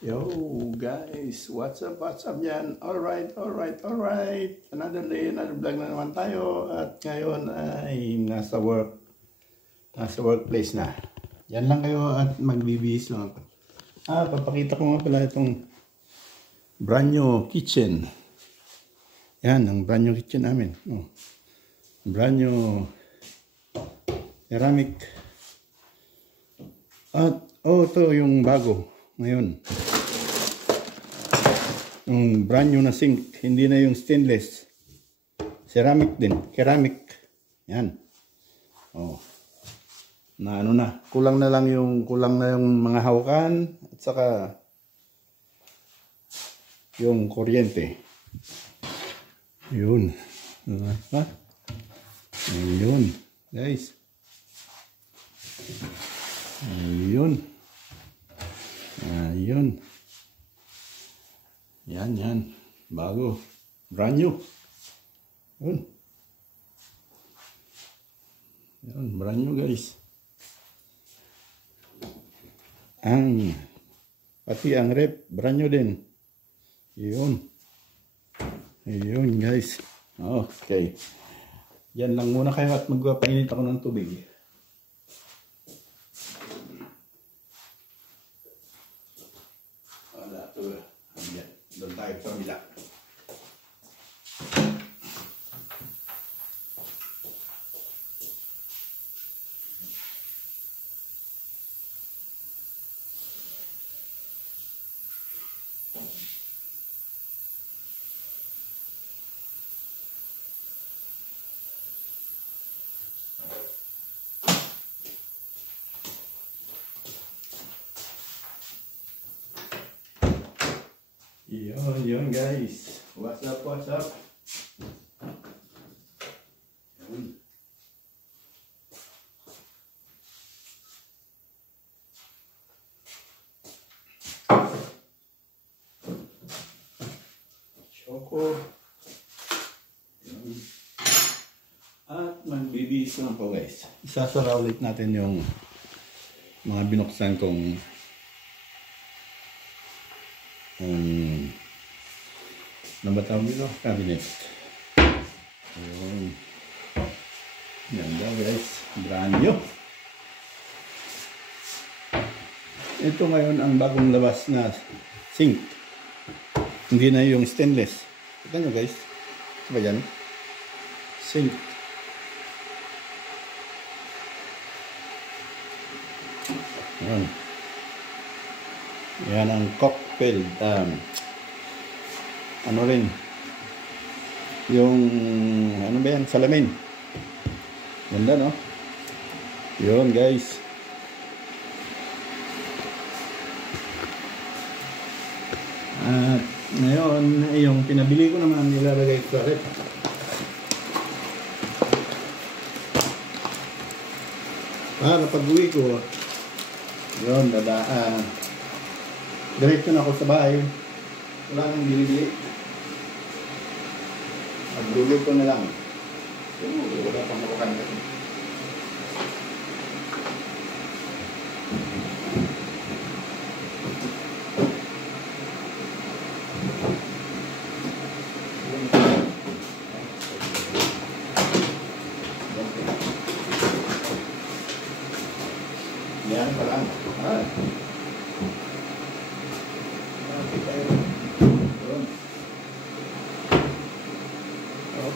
Yo guys, what's up yan? Alright. Another day, another vlog na naman tayo. At ngayon ay nasa workplace na. Yan lang kayo at magbibihis lang ako. Papakita ko nga pala itong brand new kitchen. Yan, ang brand new kitchen namin. Brand new ceramic. At ito yung bago ngayon. Yung brand new na sink, hindi na yung stainless. Ceramic din, ceramic. Yan. Na ano na, kulang na yung mga hawakan at saka yung kuryente. Yun. Ayun, guys. Ayun. Yan. Bago. Brand new. Yun. Brand new guys. Pati ang rep, brand new din. Yun guys. Okay. Yan lang muna kayo at magpapainit ako ng tubig. Doon tayo sa kabila. Yun guys. What's up? Yun. Choco. Yun. At magbibihis lang po guys. Isasara ulit natin yung mga binuksan kong ano ba tawag dito? Cabinet. Ayun. Ganda guys. Brand new. Ito ngayon ang bagong labas na sink. Hindi na yung stainless. Kita nyo guys. Ito ba yan? Sink. Ayan. Yan ang cocktail. Ano rin yung ano ba yan, salamin. Ganda no? Yun guys. At ngayon yung pinabili ko naman nilalagay ko rin para pag uwi ko yun, diretso na ako sa bahay, wala nang binibili. Magluluto ko na lang. Wala pang makukan kasi. Yan pa lang.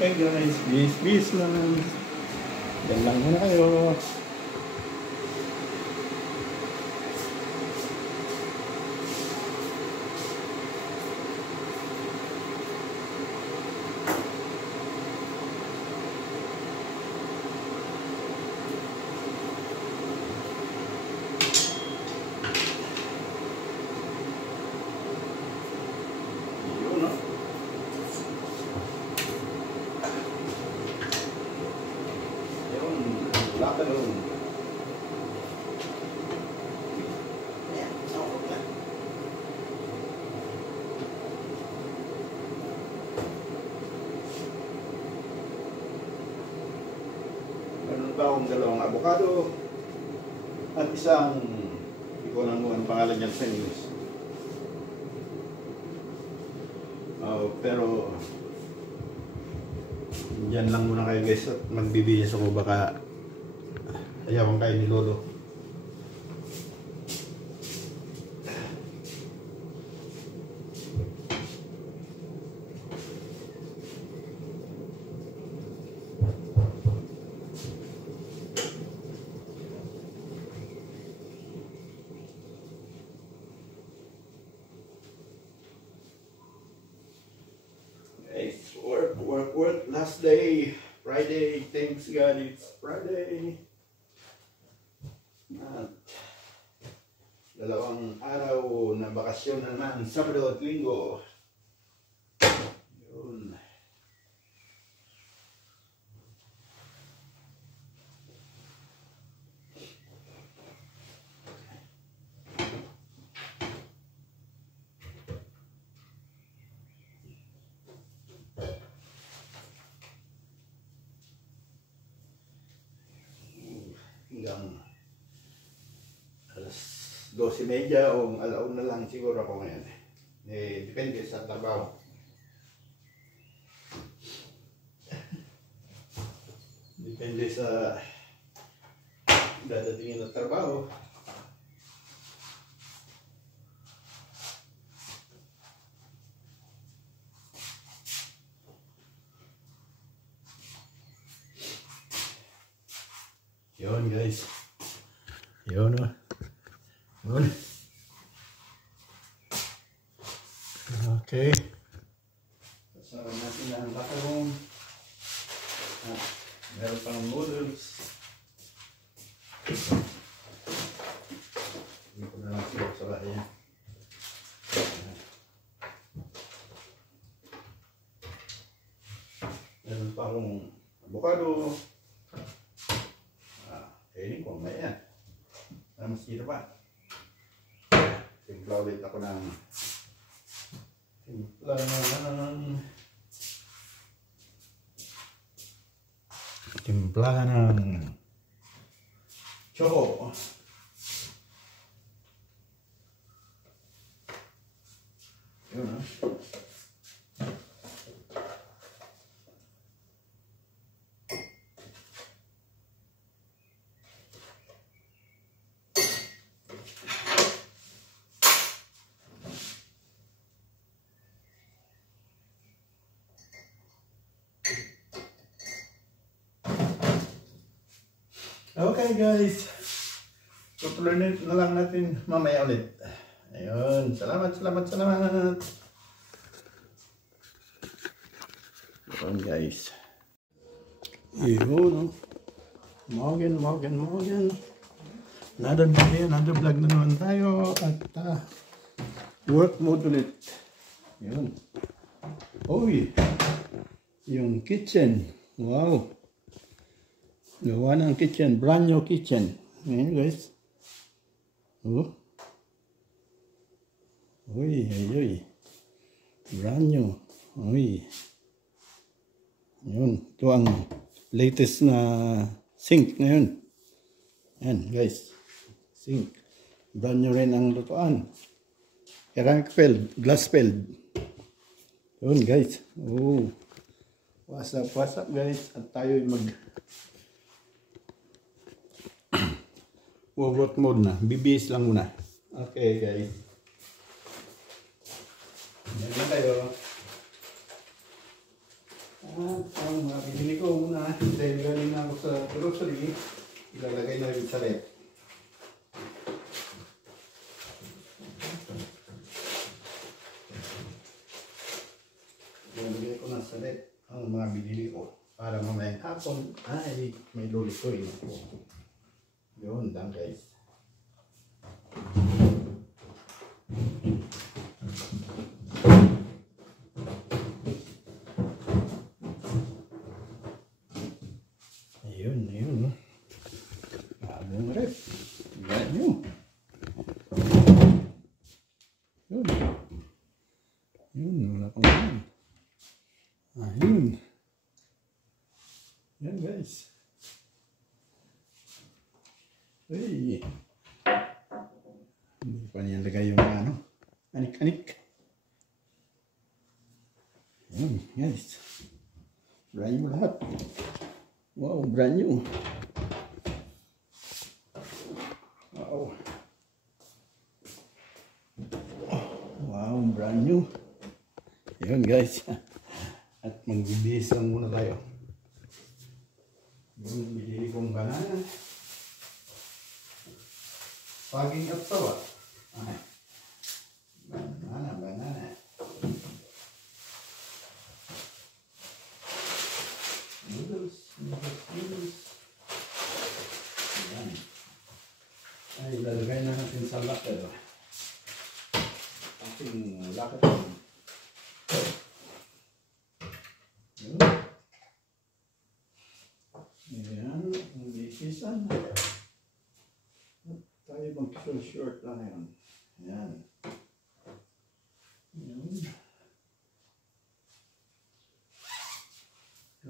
Okay guys, bis lang. Yan lang muna kayo. Lata doon. Meron pa akong dalawang avocado at isang, hindi ko lang ang pangalan niyan sa English. Pero dyan lang muna kayo guys at magbibihis ako, baka ayawan kayo ni Lolo. Work. Last day, Friday. Thanks God, it's Friday. At dalawang araw na bakasyon naman, Sabado at Linggo. Yun. Hanggang alas 12:30 o alaon na lang siguro ako ngayon. Depende sa trabaho. Depende sa dadatingin na trabaho. Yun guys. Yun o. Yun. Okay. Kasama natin ang bakong. Meron pang noodles. Hindi ko na lang siguro sa bahay yan. Meron pang avocado. Ini ko may yan. Mas kita pa. Timpla ulit ako ng timpla ng choco. Yun ha. Okay guys, tutuloy na lang natin mamaya ulit. Ayun, salamat. Ayun guys. Ayun, Morgan. Another video, another vlog na naman tayo at work mode ulit. Ayun. Uy, yung kitchen. Wow. Gawa ng kitchen, brand new kitchen. Ayan guys. Oh. Uy. Brand new. Uy. Yun. Ito ang latest na sink ngayon. Ayan guys. Sink. Brand new rin ang lutuan. Ceramic filled, glass filled. Yun guys. Oh. What's up guys. At tayo work mode na. BBS lang muna. Okay guys. Yan lang tayo. At ang mabibili ko muna dahil galing na ako sa grocery, ilalagay na rin sa rep. Ilalagay ko na sa rep ang mga binili ko para mamayang hapon ay may lulutuin ako. Yun lang guys. Ayun. Bagong rep. Yun. Wala pang yan. Ayun. Yan guys. Hey. Hindi pa niya lagay yung anik-anik. Guys. Brand new lahat. Wow, brand new. Wow. Wow, brand new. Yun guys. At magbibihis lang muna tayo. Yung binili kong banana. Saging at tawa. Banana. Noodles. Ayan. Ay, lalagay na natin sa locker. Ating locker. Ayan, ang bisisan. Tayo mag-short lang ngayon. Ayan.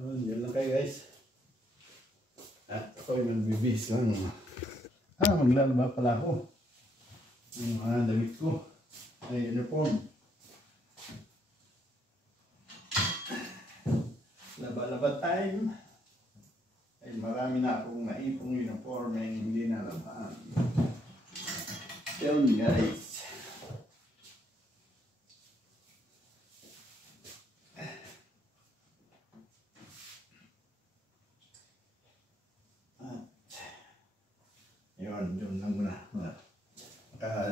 Yan lang kayo guys. At ako'y magbibis lang. Maglalaba pala ako. Yung mga damit ko. Ay, uniform. Laba-laba time. Ay, marami na akong naipong uniform na hindi nalabaan. Yun guys. Yun lang muna.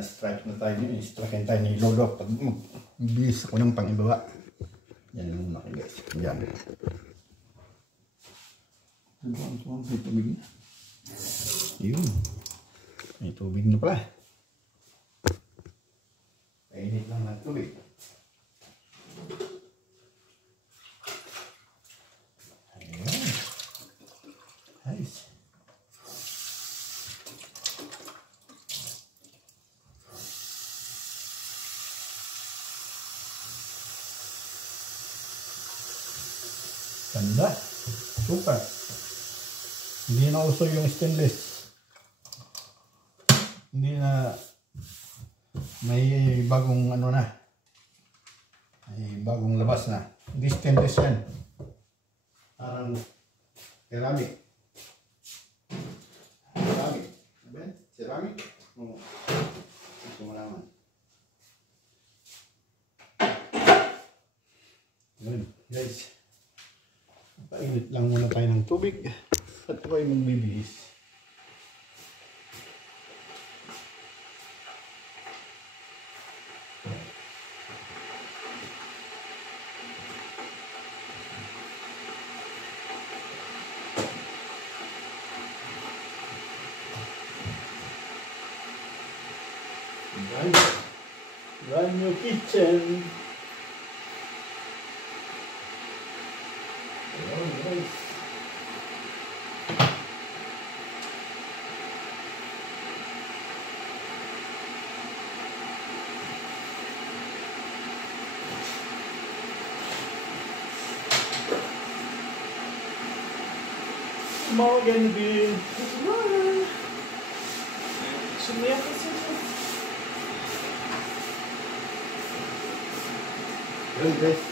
Strike na tayo. Strike tayo ni Lolo pag magbihis ako ng pang-ibawa. Yan lang muna kayo guys. Yan. May tubig na. Yun. May tubig na pala. Painit lang ng tubig. Ayan. Nice. Ganda. Super. Hindi na uso yung stainless. Hindi na may bagong ano na. May bagong labas na. Hindi stainless yan. Parang ceramic. Ceramic. Ben? Ceramic? Oo. Ito mo naman. Yun, guys. Painit lang muna tayo ng tubig at ako'y magbibihis. Brand new kitchen. Tomorrow gonna be tomorrow. Sumaya ka siya. Well guys,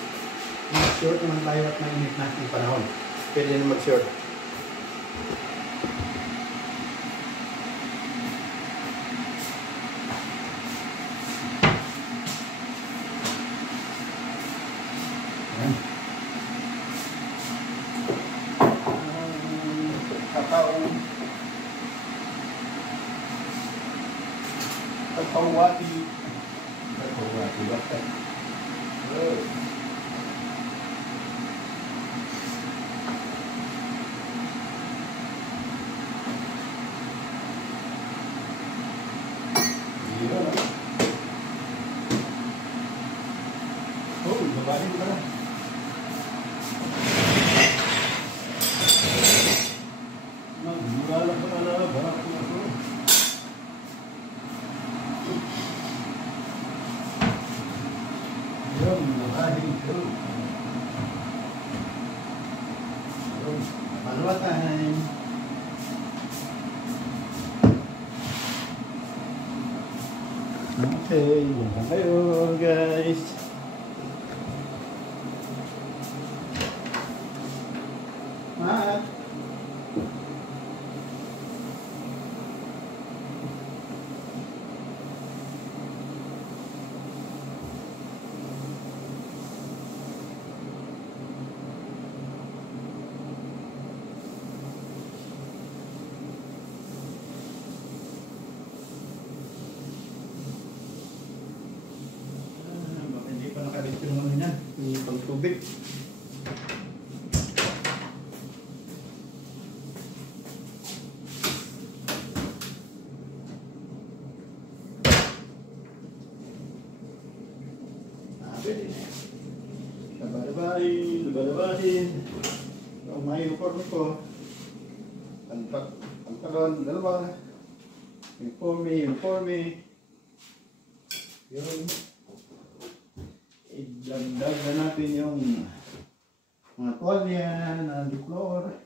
mag-short naman tayo at mainit na yung panahon. Pwede na mag-short. Ayan. Katawati. Bakit? Babahin ka na. Magmula pa na barak na ito. Yun, babahin ko. Panwa time. Okay, yan lang kayo guys. Hindi pang tubig. Pwede na yan. Labalabahin. So, may uniform ko. Pantalon, dalawa. Uniforme. Yun. Idagdag na natin yung mga tuwalya na diklor.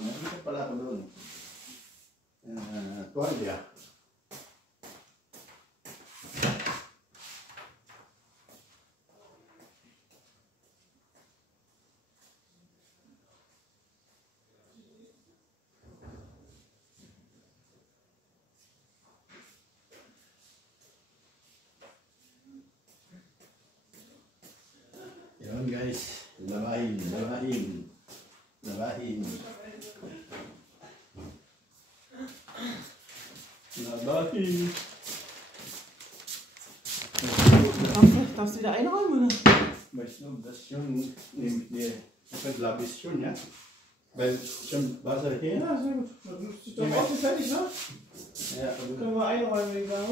Meron ka pala ako doon. Tuwalya. Yun guys, labahin. Darfst du wieder einräumen, oder? Weißt du, das schon Labis schon, ja? Weil schon Wasser hier. Ja, sehr gut. Dann ist doch auch fertig, ne? Ja, Können wir einräumen, würde ich sagen.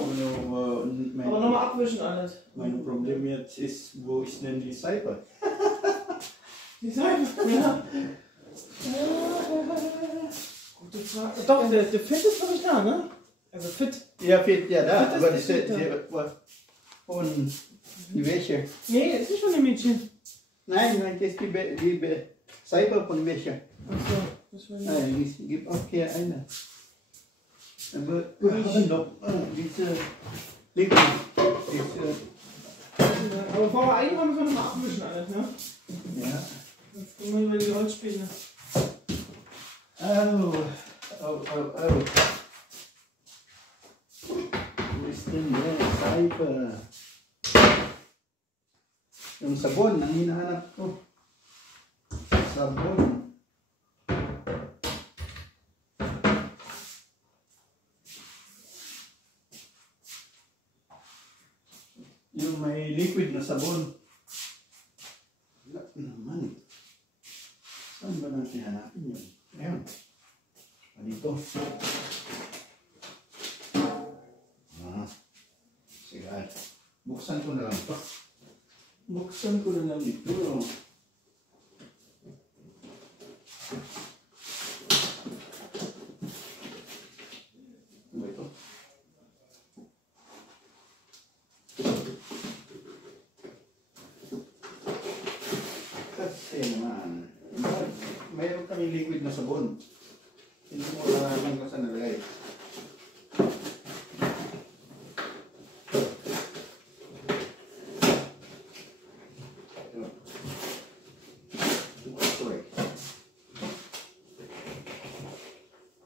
Aber Aber nochmal abwischen alles. Mein Problem jetzt ist, wo ist denn die Seife? Die Seife, ja. Gute Frage. Doch, der Fit ist glaube ich da, ne? Also Fit. Ja, Fit, ja da. Fit Aber ist und die Wäsche. Nee, ist nicht von dem Mädchen. Nein, das ist die Seife von Wäsche. Achso, das war nicht. Nein, es gibt auch hier eine. Aber wir haben doch diese Liquid. Aber bevor wir einräumen, müssen wir nochmal abwischen alles, ne? Ja. Jetzt gehen wir über die Holzspäne. Oh. Wo ist denn der Seife? Yung sabon, ang hinahanap ko. Sabon. Yung may liquid na sabon. Wala naman. Saan ba natin hanapin yun? Ayan. Dito. Sige. Buksan ko na lang ito. Buksan ko na lang ito. Ano ba ito? Kasi naman, mayroon kami liquid na sabon. Hindi mo alam kung saan nalagay.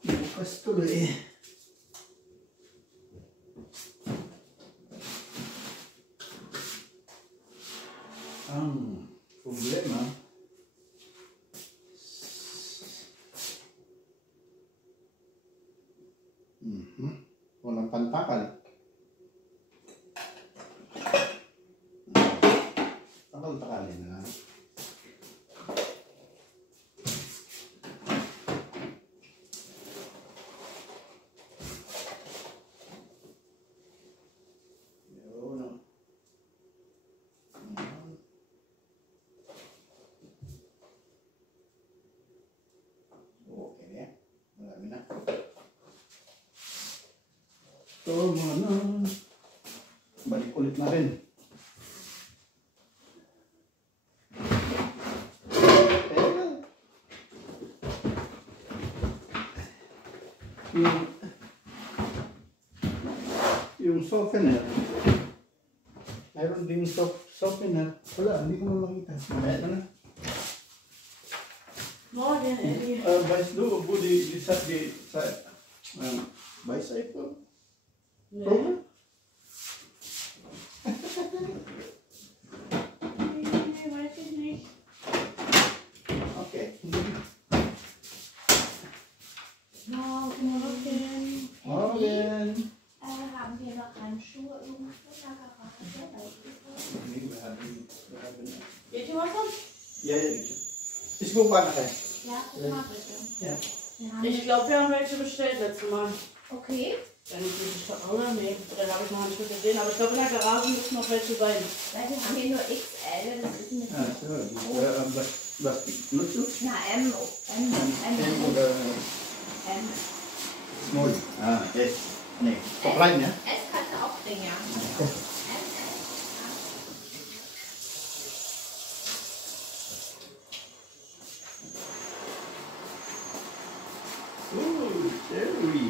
Bukas tuloy. Ang problema, walang pantakal. Takal-takalin na. So, mga balik ulit na rin. Yung softener, mayroon din softener. Wala, hindi ko na makita. Mamaya na na. Morgen, Eddie. Weißt du, wo die Beiseite? Nee. Proben? Nee, weiß ich nicht. Okay. Morgen. Morgen. Haben wir noch Handschuhe irgendwo in der Garage? Nee, wir haben. Geht ihr was an? Ja, ja, bitte. Ich gucke mal nachher. Ja, guck mal bitte. Ja. Ich glaube, wir haben welche bestellt letztes Mal. Okay. Dann ist es oder? Nee, oder habe ich noch nicht gesehen. Aber ich glaube, in der Garage müssen noch welche sein. Weil wir haben hier nur XL, das ist ein bisschen. Ah, so. Was nutzt du? Na, M Oder M. Small? Ah, S. Nee, doch klein, ja? S kannst du auch bringen, ja. M, S. Oh, cherry.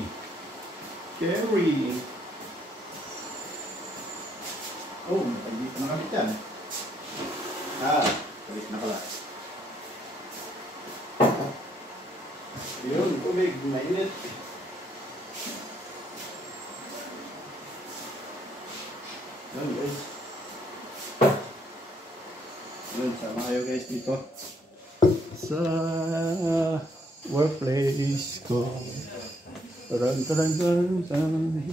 Cherry. Oh, hindi ko nakamit yan. Ah, balik na pala. Yun, tubig, mainit. Yun, guys. Yun, sama kayo guys dito. Sa workplace ko. Taran, taran, taran, taran.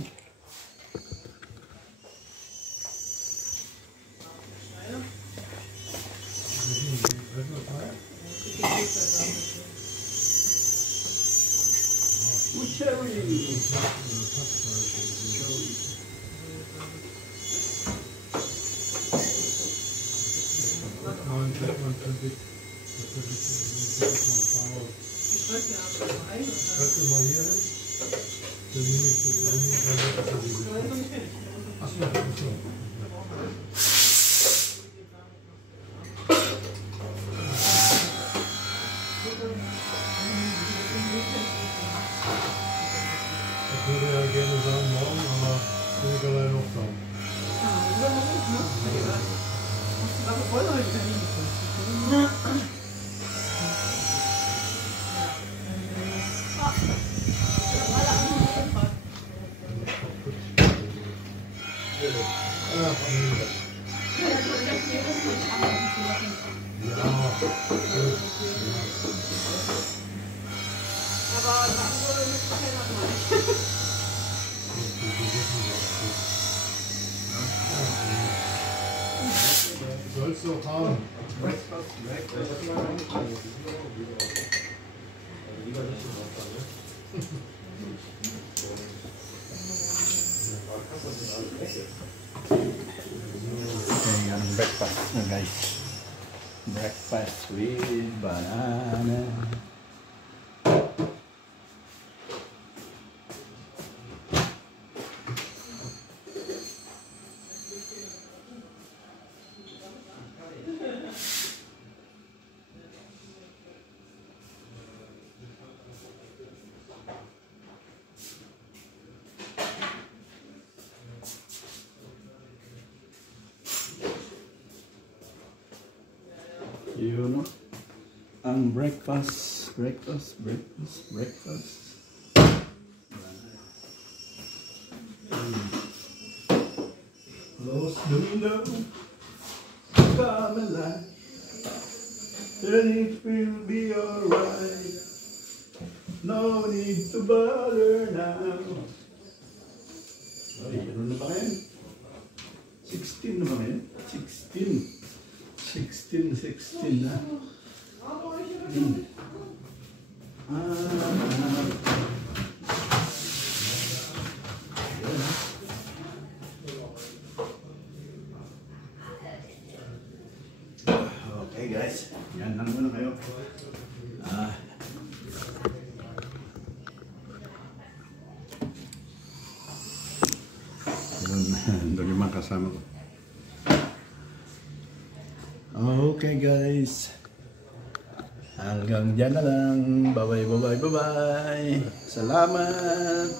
Ich würde ja gerne sagen morgen, aber ich bin nicht allein noch da. Sollst du auch haben. Ayan, breakfast na guys. Breakfast with banana. Yun, ang breakfast. Close the window, come alive, then it will be alright. No need to bother now. Ay, ano na ba ngayon? 16 na ba ngayon? 16 na. Okay guys, yan lang muna kayo. Doon yung mga kasama ko. Okay guys. Hanggang dyan na lang. Bye bye. Salamat.